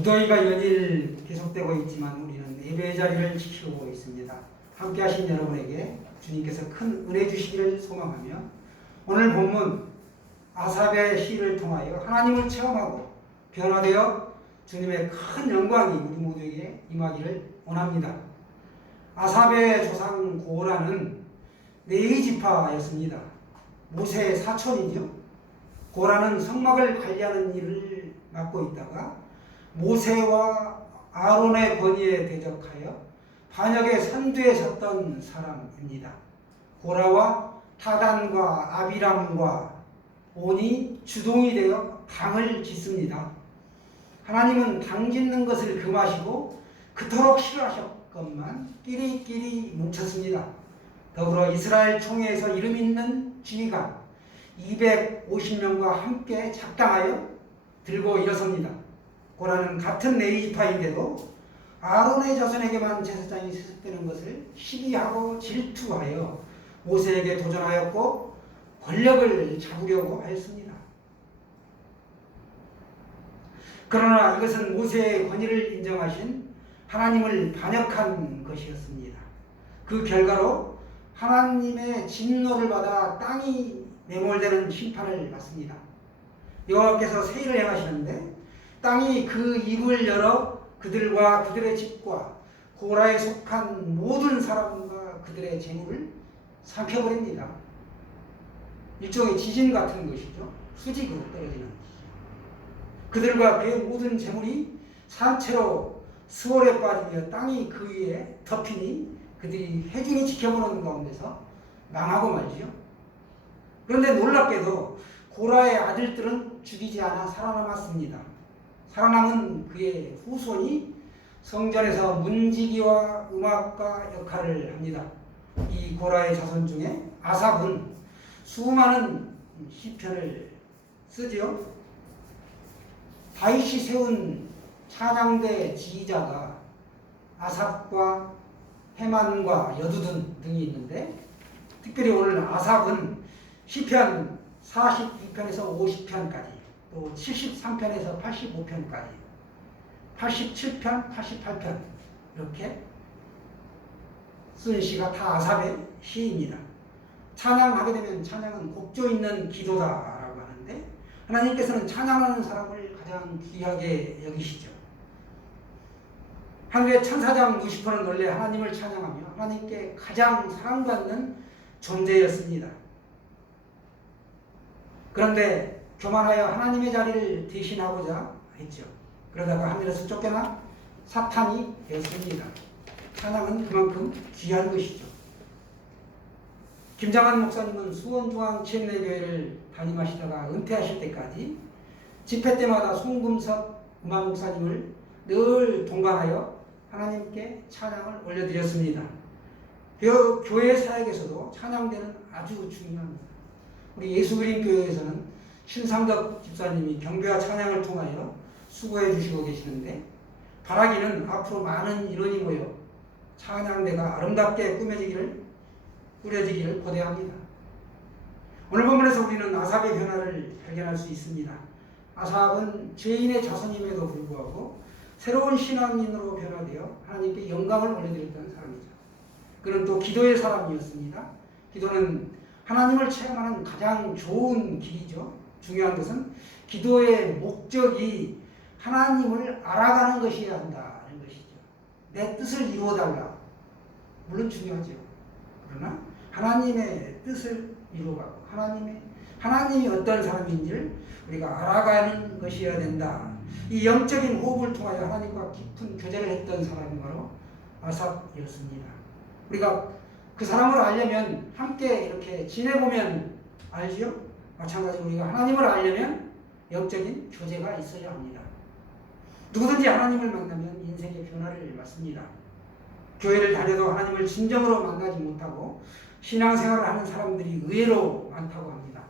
무더위가 연일 계속되고 있지만 우리는 예배의 자리를 지키고 있습니다. 함께 하신 여러분에게 주님께서 큰 은혜 주시기를 소망하며 오늘 본문 아삽의 시를 통하여 하나님을 체험하고 변화되어 주님의 큰 영광이 우리 모두에게 임하기를 원합니다. 아삽의 조상 고라는 레위 지파였습니다. 모세의 사촌이죠. 고라는 성막을 관리하는 일을 맡고 있다가 모세와 아론의 권위에 대적하여 반역의 선두에 섰던 사람입니다. 고라와 타단과 아비람과 온이 주동이 되어 당을 짓습니다. 하나님은 당 짓는 것을 금하시고 그토록 싫어하셨건만 끼리끼리 뭉쳤습니다. 더불어 이스라엘 총회에서 이름 있는 지휘관 250명과 함께 작당하여 들고 일어섭니다. 고라는 같은 레위 지파인데도 아론의 자손에게만 제사장이 세습되는 것을 시기하고 질투하여 모세에게 도전하였고 권력을 잡으려고 하였습니다. 그러나 이것은 모세의 권위를 인정하신 하나님을 반역한 것이었습니다. 그 결과로 하나님의 진노를 받아 땅이 매몰되는 심판을 받습니다. 여호와께서 세일을 행하시는데 땅이 그 입을 열어 그들과 그들의 집과 고라에 속한 모든 사람과 그들의 재물을 삼켜버립니다. 일종의 지진 같은 것이죠. 수직으로 떨어지는 지진. 그들과 그의 모든 재물이 산채로 수월에 빠지며 땅이 그 위에 덮이니 그들이 해중이 지켜보는 가운데서 망하고 말지요. 그런데 놀랍게도 고라의 아들들은 죽이지 않아 살아남았습니다. 살아남은 그의 후손이 성전에서 문지기와 음악가 역할을 합니다. 이 고라의 자손 중에 아삽은 수많은 시편을 쓰지요. 다윗이 세운 찬양대 지휘자가 아삽과 헤만과 여두둔 등이 있는데 특별히 오늘 아삽은 시편 42편에서 50편까지 또 73편에서 85편까지 87편, 88편 이렇게 쓴 시가 다 아삽의 시입니다. 찬양하게 되면 찬양은 곡조 있는 기도다라고 하는데 하나님께서는 찬양하는 사람을 가장 귀하게 여기시죠. 하늘의 천사장 루시퍼는 원래 하나님을 찬양하며 하나님께 가장 사랑받는 존재였습니다. 그런데 교만하여 하나님의 자리를 대신하고자 했죠. 그러다가 하늘에서 쫓겨나 사탄이 되었습니다. 찬양은 그만큼 귀한 것이죠. 김장한 목사님은 수원중앙치행내교회를 담임하시다가 은퇴하실 때까지 집회 때마다 송금석 음악 목사님을 늘 동반하여 하나님께 찬양을 올려드렸습니다. 교회 사역에서도 찬양대는 아주 중요합니다. 우리 예수그림교회에서는 신상덕 집사님이 경배와 찬양을 통하여 수고해 주시고 계시는데 바라기는 앞으로 많은 인원이 모여 찬양대가 아름답게 꾸려지기를 고대합니다. 오늘 본문에서 우리는 아삽의 변화를 발견할 수 있습니다. 아삽은 죄인의 자손임에도 불구하고 새로운 신앙인으로 변화되어 하나님께 영광을 올려드렸던 사람이죠. 그는 또 기도의 사람이었습니다. 기도는 하나님을 체험하는 가장 좋은 길이죠. 중요한 것은 기도의 목적이 하나님을 알아가는 것이어야 한다는 것이죠. 내 뜻을 이루어달라. 물론 중요하죠. 그러나 하나님의 뜻을 이루어가고 하나님이 어떤 사람인지를 우리가 알아가는 것이어야 된다. 이 영적인 호흡을 통하여 하나님과 깊은 교제를 했던 사람이 바로 아삽이었습니다. 우리가 그 사람을 알려면 함께 이렇게 지내보면 알지요? 마찬가지로 우리가 하나님을 알려면 영적인 교제가 있어야 합니다. 누구든지 하나님을 만나면 인생의 변화를 맞습니다. 교회를 다녀도 하나님을 진정으로 만나지 못하고 신앙생활을 하는 사람들이 의외로 많다고 합니다.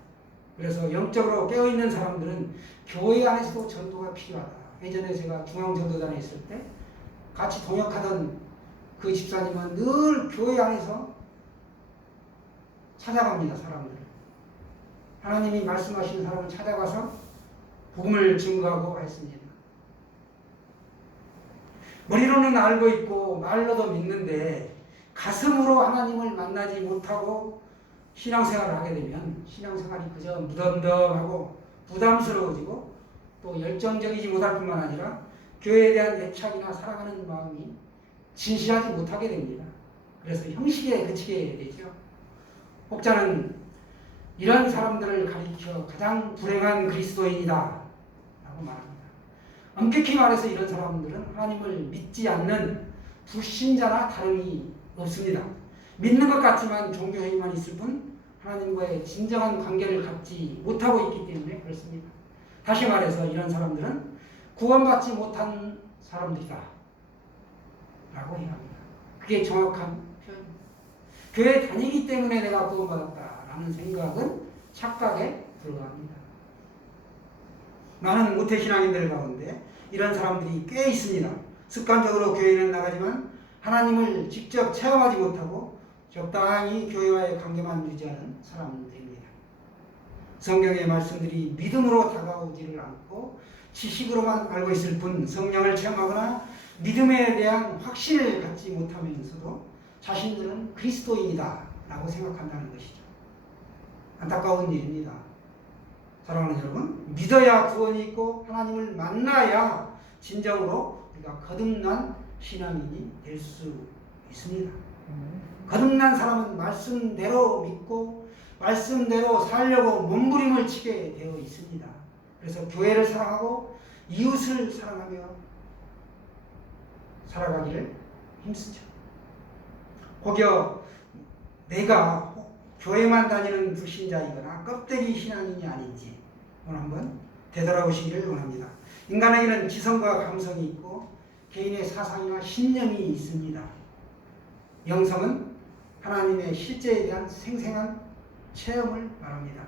그래서 영적으로 깨어있는 사람들은 교회 안에서도 전도가 필요하다. 예전에 제가 중앙전도단에 있을 때 같이 동역하던 그 집사님은 늘 교회 안에서 찾아갑니다. 사람들을. 하나님이 말씀하시는 사람을 찾아가서 복음을 증거하고 했습니다. 머리로는 알고 있고 말로도 믿는데 가슴으로 하나님을 만나지 못하고 신앙생활을 하게 되면 신앙생활이 그저 무덤덤하고 부담스러워지고 또 열정적이지 못할 뿐만 아니라 교회에 대한 애착이나 사랑하는 마음이 진실하지 못하게 됩니다. 그래서 형식에 그치게 되죠. 혹자는 이런 사람들을 가리켜 가장 불행한 그리스도인이다 라고 말합니다. 엄격히 말해서 이런 사람들은 하나님을 믿지 않는 불신자나 다름이 없습니다. 믿는 것 같지만 종교행위만 있을 뿐 하나님과의 진정한 관계를 갖지 못하고 있기 때문에 그렇습니다. 다시 말해서 이런 사람들은 구원받지 못한 사람들이다 라고 얘기합니다. 그게 정확한 표현입니다. 교회 다니기 때문에 내가 구원받았다 라는 생각은 착각에 불과합니다. 많은 모태신앙인들 가운데 이런 사람들이 꽤 있습니다. 습관적으로 교회는 나가지만 하나님을 직접 체험하지 못하고 적당히 교회와의 관계만 유지하는 사람들입니다. 성경의 말씀들이 믿음으로 다가오지를 않고 지식으로만 알고 있을 뿐 성령을 체험하거나 믿음에 대한 확신을 갖지 못하면서도 자신들은 그리스도인이다 라고 생각한다는 것이죠. 안타까운 일입니다. 사랑하는 여러분, 믿어야 구원이 있고 하나님을 만나야 진정으로 우리가 거듭난 신앙인이 될 수 있습니다. 거듭난 사람은 말씀대로 믿고 말씀대로 살려고 몸부림을 치게 되어 있습니다. 그래서 교회를 사랑하고 이웃을 사랑하며 살아가기를 힘쓰죠. 혹여 내가 교회만 다니는 불신자이거나 껍데기 신앙인이 아닌지 오늘 한번 되돌아보시기를 원합니다. 인간에게는 지성과 감성이 있고 개인의 사상이나 신념이 있습니다. 영성은 하나님의 실제에 대한 생생한 체험을 말합니다.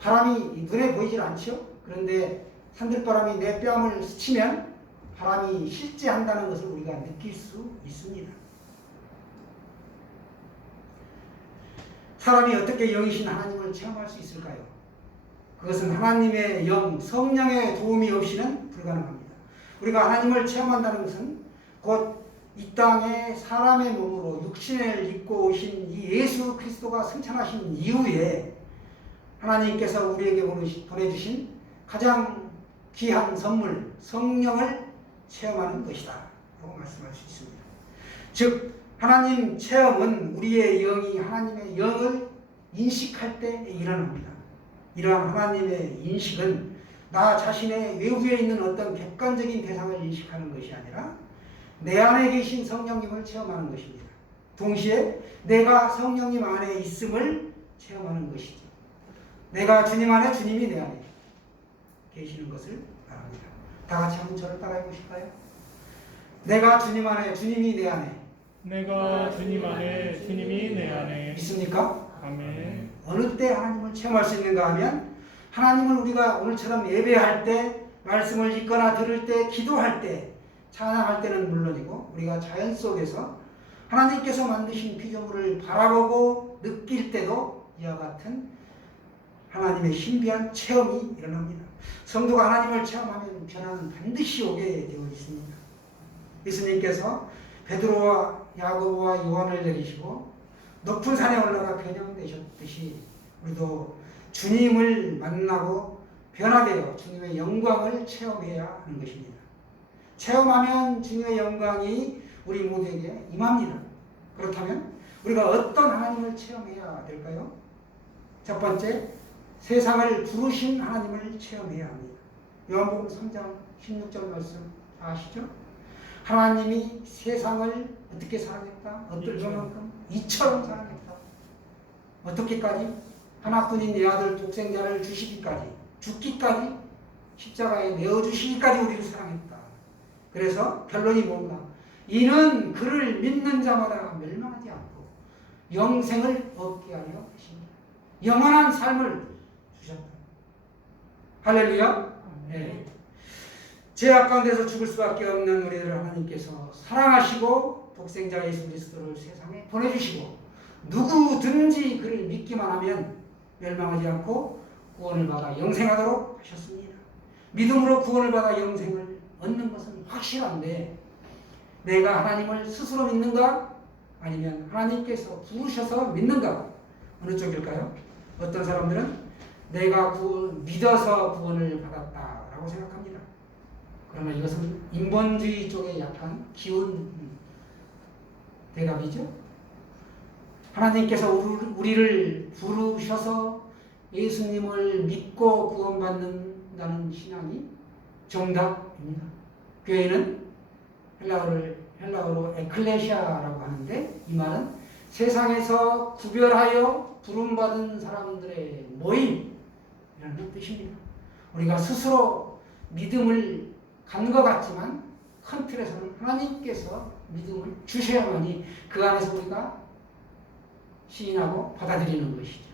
바람이 눈에 보이질 않죠? 그런데 산들바람이 내 뺨을 스치면 바람이 실제한다는 것을 우리가 느낄 수 있습니다. 사람이 어떻게 영이신 하나님을 체험할 수 있을까요? 그것은 하나님의 영, 성령의 도움이 없이는 불가능합니다. 우리가 하나님을 체험한다는 것은 곧 이 땅에 사람의 몸으로 육신을 입고 오신 이 예수 그리스도가 승천하신 이후에 하나님께서 우리에게 보내주신 가장 귀한 선물, 성령을 체험하는 것이다 라고 말씀할 수 있습니다. 즉 하나님 체험은 우리의 영이 하나님의 영을 인식할 때 일어납니다. 이러한 하나님의 인식은 나 자신의 외부에 있는 어떤 객관적인 대상을 인식하는 것이 아니라 내 안에 계신 성령님을 체험하는 것입니다. 동시에 내가 성령님 안에 있음을 체험하는 것이죠. 내가 주님 안에, 주님이 내 안에 계시는 것을 말합니다. 다 같이 한번 저를 따라해 보실까요? 내가 주님 안에, 주님이 내 안에. 내가 주님 안에, 주님이 내 안에. 믿습니까? 아멘. 어느 때 하나님을 체험할 수 있는가 하면 하나님을 우리가 오늘처럼 예배할 때, 말씀을 읽거나 들을 때, 기도할 때, 찬양할 때는 물론이고 우리가 자연 속에서 하나님께서 만드신 피조물을 바라보고 느낄 때도 이와 같은 하나님의 신비한 체험이 일어납니다. 성도가 하나님을 체험하면 변화는 반드시 오게 되어 있습니다. 예수님께서 베드로와 야고보와 요한을 내리시고 높은 산에 올라가 변형되셨듯이 우리도 주님을 만나고 변화되어 주님의 영광을 체험해야 하는 것입니다. 체험하면 주님의 영광이 우리 모두에게 임합니다. 그렇다면 우리가 어떤 하나님을 체험해야 될까요? 첫 번째, 세상을 부르신 하나님을 체험해야 합니다. 요한복음 3장 16절 말씀 아시죠? 하나님이 세상을 어떻게 사랑했다? 어떨만큼? 이처럼 사랑했다. 어떻게까지? 하나뿐인 내 아들 독생자를 주시기까지, 죽기까지, 십자가에 내어주시기까지 우리를 사랑했다. 그래서 결론이 뭔가? 이는 그를 믿는 자마다 멸망하지 않고 영생을 얻게 하려 하십니다. 영원한 삶을 주셨다. 할렐루야. 네. 죄악 가운데서 죽을 수밖에 없는 우리를 하나님께서 사랑하시고 독생자 예수 그리스도를 세상에 보내주시고 누구든지 그를 믿기만 하면 멸망하지 않고 구원을 받아 영생하도록 하셨습니다. 믿음으로 구원을 받아 영생을 얻는 것은 확실한데 내가 하나님을 스스로 믿는가? 아니면 하나님께서 부르셔서 믿는가? 어느 쪽일까요? 어떤 사람들은 내가 믿어서 구원을 받았다라고 생각합니다. 그러나 이것은 인본주의 쪽에 약간 기운 대답이죠. 하나님께서 우리를 부르셔서 예수님을 믿고 구원받는다는 신앙이 정답입니다. 교회는 헬라어로 에클레시아라고 하는데 이 말은 세상에서 구별하여 부름받은 사람들의 모임이라는 뜻입니다. 우리가 스스로 믿음을 간 것 같지만 큰 틀에서는 하나님께서 믿음을 주셔야만이 그 안에서 우리가 시인하고 받아들이는 것이죠.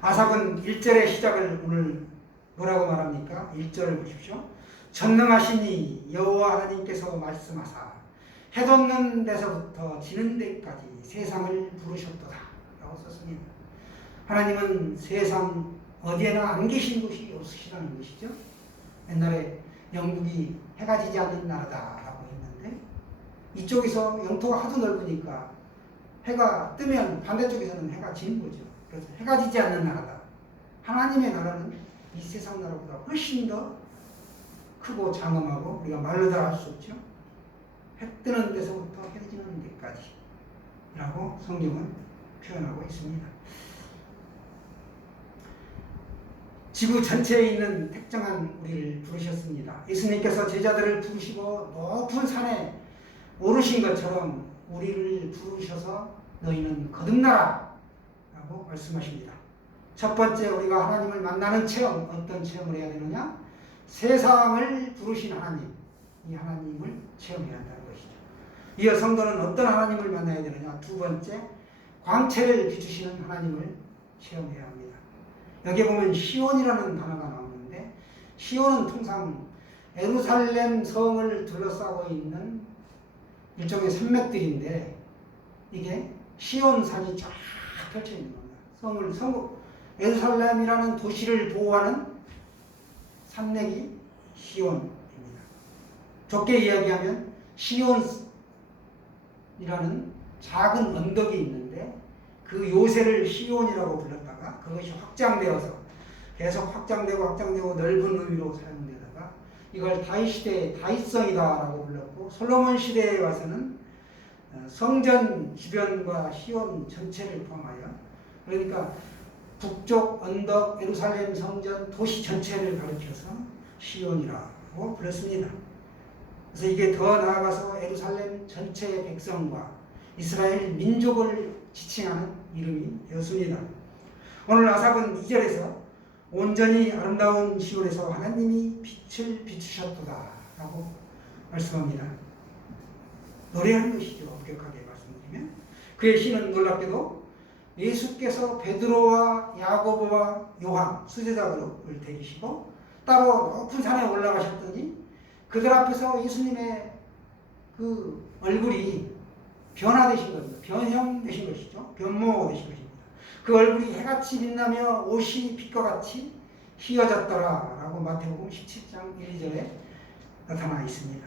아삽은 1절의 시작을 오늘 뭐라고 말합니까? 1절을 보십시오. 전능하시니 여호와 하나님께서 말씀하사 해돋는 데서부터 지는 데까지 세상을 부르셨도다 라고 썼습니다. 하나님은 세상 어디에나 안 계신 곳이 없으시다는 것이죠. 옛날에 영국이 해가 지지 않는 나라다라고 했는데 이쪽에서 영토가 하도 넓으니까 해가 뜨면 반대쪽에서는 해가 지는 거죠. 그래서 해가 지지 않는 나라다. 하나님의 나라는 이 세상 나라보다 훨씬 더 크고 장엄하고 우리가 말로 다 할 수 없죠. 해 뜨는 데서부터 해 지는 데까지 라고 성경은 표현하고 있습니다. 지구 전체에 있는 택정한 우리를 부르셨습니다. 예수님께서 제자들을 부르시고 높은 산에 오르신 것처럼 우리를 부르셔서 너희는 거듭나라 라고 말씀하십니다. 첫 번째 우리가 하나님을 만나는 체험, 어떤 체험을 해야 되느냐? 세상을 부르신 하나님, 이 하나님을 체험해야 한다는 것이죠. 이어 성도는 어떤 하나님을 만나야 되느냐? 두 번째, 광채를 비추시는 하나님을 체험해야 합니다. 여기에 보면 시온이라는 단어가 나오는데 시온은 통상 예루살렘 성을 둘러싸고 있는 일종의 산맥들인데 이게 시온산이 쫙 펼쳐 있는 겁니다. 예루살렘이라는 도시를 보호하는 산맥이 시온입니다. 좁게 이야기하면 시온이라는 작은 언덕이 있는데 그 요새를 시온이라고 불렀다가 그것이 확장되어서 계속 확장되고 넓은 의미로 사용되다가 이걸 다윗 시대의 다윗성이다라고 불렀고 솔로몬 시대에 와서는 성전 주변과 시온 전체를 포함하여 그러니까 북쪽 언덕 예루살렘 성전 도시 전체를 가리켜서 시온이라고 불렀습니다. 그래서 이게 더 나아가서 예루살렘 전체의 백성과 이스라엘 민족을 지칭하는 이름이 되었습니다. 오늘 아삽은 2절에서 온전히 아름다운 시온에서 하나님이 빛을 비추셨도다 라고 말씀합니다. 노래하는 것이죠. 엄격하게 말씀드리면 그의 시는 놀랍게도 예수께서 베드로와 야고보와 요한 수제자들을 데리시고 따로 높은 산에 올라가셨더니 그들 앞에서 예수님의 그 얼굴이 변화되신 겁니다. 변형되신 것이죠. 변모되신 것입니다. 그 얼굴이 해같이 빛나며 옷이 빛과 같이 휘어졌더라 라고 마태복음 17장 1, 2절에 나타나 있습니다.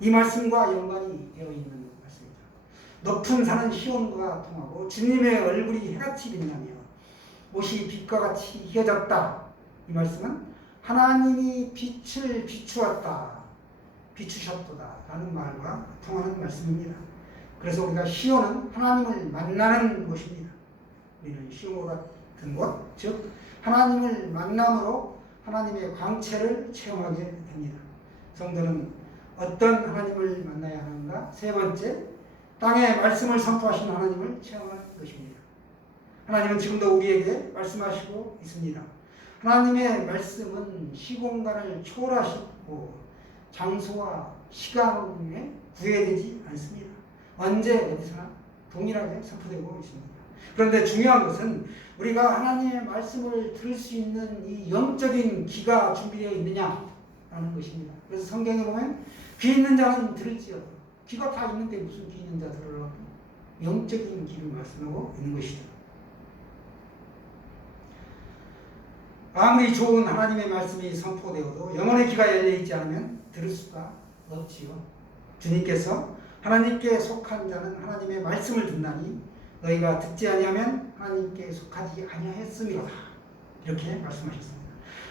이 말씀과 연관이 되어 있는 말씀입니다. 높은 산은 시온과 통하고 주님의 얼굴이 해같이 빛나며 옷이 빛과 같이 휘어졌다. 이 말씀은 하나님이 빛을 비추었다, 비추셨도다 라는 말과 통하는 말씀입니다. 그래서 우리가 시온은 하나님을 만나는 곳입니다. 우리는 시온과 같은 곳, 즉 하나님을 만남으로 하나님의 광채를 체험하게 됩니다. 성도는 어떤 하나님을 만나야 하는가? 세 번째, 땅에 말씀을 선포하신 하나님을 체험하는 것입니다. 하나님은 지금도 우리에게 말씀하시고 있습니다. 하나님의 말씀은 시공간을 초월하시고 장소와 시간에 구애되지 않습니다. 언제 어디서나 동일하게 선포되고 있습니다. 그런데 중요한 것은 우리가 하나님의 말씀을 들을 수 있는 이 영적인 귀가 준비되어 있느냐라는 것입니다. 그래서 성경에 보면 귀 있는 자는 들을지어다. 귀가 다 있는데 무슨 귀 있는 자 들으라고? 영적인 귀를 말씀하고 있는 것이죠. 아무리 좋은 하나님의 말씀이 선포되어도 영혼의 귀가 열려있지 않으면 들을 수가 없지요. 주님께서 하나님께 속한 자는 하나님의 말씀을 듣나니 너희가 듣지 아니하면 하나님께 속하지 아니하였음이로다. 이렇게 말씀하셨습니다.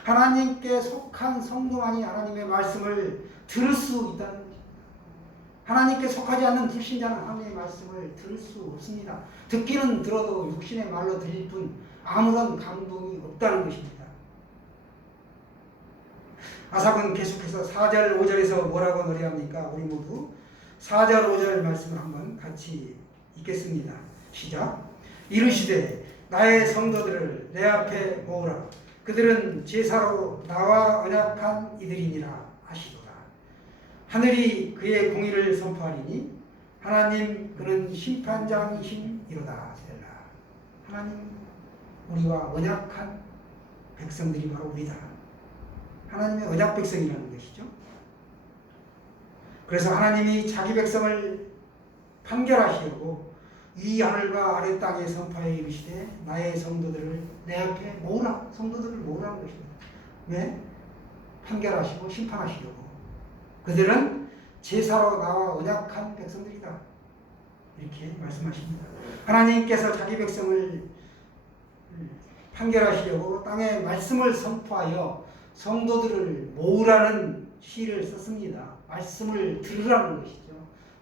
하나님께 속한 성도만이 하나님의 말씀을 들을 수 있다는 것입니다. 하나님께 속하지 않는 불신자는 하나님의 말씀을 들을 수 없습니다. 듣기는 들어도 육신의 말로 들릴 뿐 아무런 감동이 없다는 것입니다. 아삽은 계속해서 4절 5절에서 뭐라고 노래합니까? 우리 모두 4절 5절 말씀을 한번 같이 읽겠습니다. 시작. 이르시되 나의 성도들을 내 앞에 모으라. 그들은 제사로 나와 언약한 이들이니라 하시도다. 하늘이 그의 공의를 선포하리니 하나님 그는 심판장이시니로다. 하나님 우리와 언약한 백성들이 바로 우리다. 하나님의 언약 백성이라는 것이죠. 그래서 하나님이 자기 백성을 판결하시려고 위 하늘과 아래 땅에 선포하여 이르시되 나의 성도들을 내 앞에 모으라. 성도들을 모으라는 것입니다. 왜? 판결하시고 심판하시려고. 그들은 제사로 나와 언약한 백성들이다. 이렇게 말씀하십니다. 하나님께서 자기 백성을 판결하시려고 땅에 말씀을 선포하여 성도들을 모으라는 시를 썼습니다. 말씀을 들으라는 것이죠.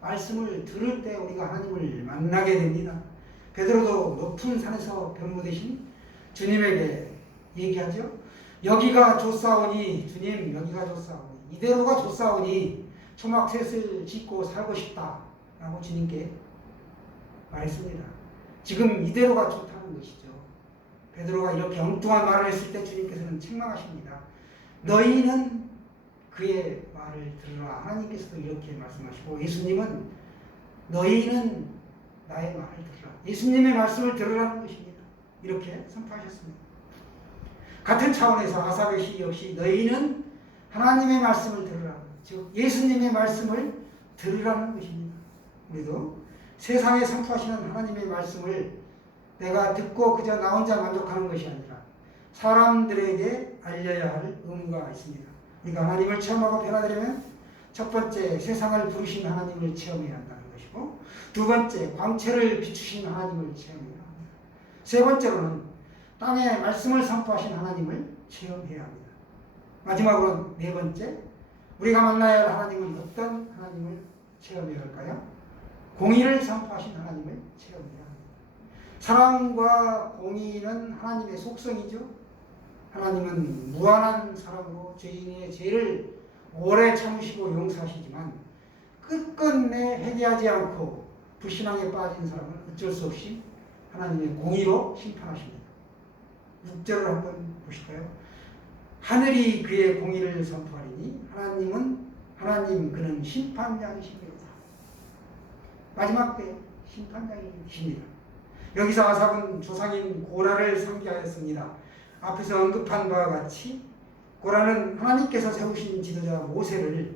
말씀을 들을 때 우리가 하나님을 만나게 됩니다. 베드로도 높은 산에서 변모되신 주님에게 얘기하죠. 여기가 좋사오니 주님 여기가 좋사오니 이대로가 좋사오니 초막셋을 짓고 살고 싶다 라고 주님께 말했습니다. 지금 이대로가 좋다는 것이죠. 베드로가 이렇게 엉뚱한 말을 했을 때 주님께서는 책망하십니다. 너희는 그의 말을 들으라. 하나님께서도 이렇게 말씀하시고 예수님은 너희는 나의 말을 들으라. 예수님의 말씀을 들으라는 것입니다. 이렇게 선포하셨습니다. 같은 차원에서 아삽의 시 역시 너희는 하나님의 말씀을 들으라. 즉 예수님의 말씀을 들으라는 것입니다. 우리도 세상에 선포하시는 하나님의 말씀을 내가 듣고 그저 나 혼자 만족하는 것이 아니라 사람들에게 알려야 할 의무가 있습니다. 우리가 하나님을 체험하고 변화되려면 첫 번째 세상을 부르신 하나님을 체험해야 한다는 것이고 두 번째 광채를 비추신 하나님을 체험해야 합니다. 세 번째로는 땅에 말씀을 선포하신 하나님을 체험해야 합니다. 마지막으로 네 번째 우리가 만나야 할 하나님은 어떤 하나님을 체험해야 할까요? 공의를 선포하신 하나님을 체험해야 합니다. 사랑과 공의는 하나님의 속성이죠. 하나님은 무한한 사랑으로 죄인의 죄를 오래 참으시고 용서하시지만 끝끝내 회개하지 않고 불신앙에 빠진 사람은 어쩔 수 없이 하나님의 공의로 심판하십니다. 6절을 한번 보실까요? 하늘이 그의 공의를 선포하리니 하나님 그는 심판장이십니다. 마지막 때 심판장이십니다. 여기서 아삽은 조상인 고라를 상기하였습니다. 앞에서 언급한 바와 같이 고라는 하나님께서 세우신 지도자 모세를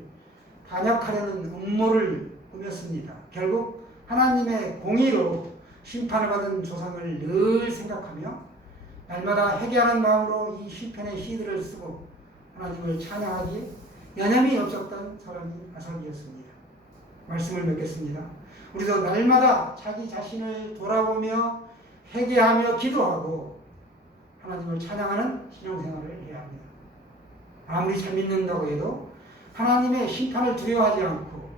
반역하려는 음모를 꾸몄습니다. 결국 하나님의 공의로 심판을 받은 조상을 늘 생각하며 날마다 회개하는 마음으로 이 시편의 시들을 쓰고 하나님을 찬양하기에 여념이 없었던 사람이 아삽이었습니다. 말씀을 맺겠습니다. 우리도 날마다 자기 자신을 돌아보며 회개하며 기도하고 하나님을 찬양하는 신앙생활을 해야 합니다. 아무리 잘 믿는다고 해도 하나님의 심판을 두려워하지 않고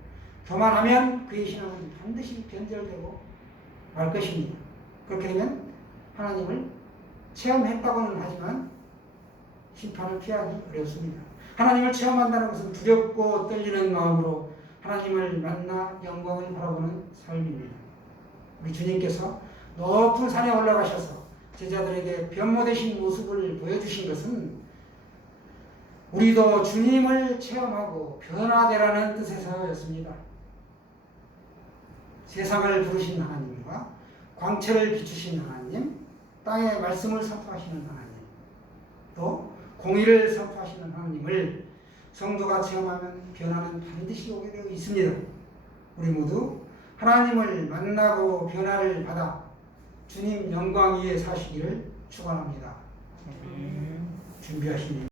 교만하면 그의 신앙은 반드시 변절되고 말 것입니다. 그렇게 되면 하나님을 체험했다고는 하지만 심판을 피하기 어렵습니다. 하나님을 체험한다는 것은 두렵고 떨리는 마음으로 하나님을 만나 영광을 바라보는 삶입니다. 우리 주님께서 높은 산에 올라가셔서 제자들에게 변모되신 모습을 보여주신 것은 우리도 주님을 체험하고 변화되라는 뜻에서였습니다. 세상을 부르신 하나님과 광채를 비추신 하나님, 땅에 말씀을 선포하시는 하나님, 또 공의를 선포하시는 하나님을 성도가 체험하면 변화는 반드시 오게 되어 있습니다. 우리 모두 하나님을 만나고 변화를 받아 주님 영광 위에 사시기를 축원합니다. 준비하시니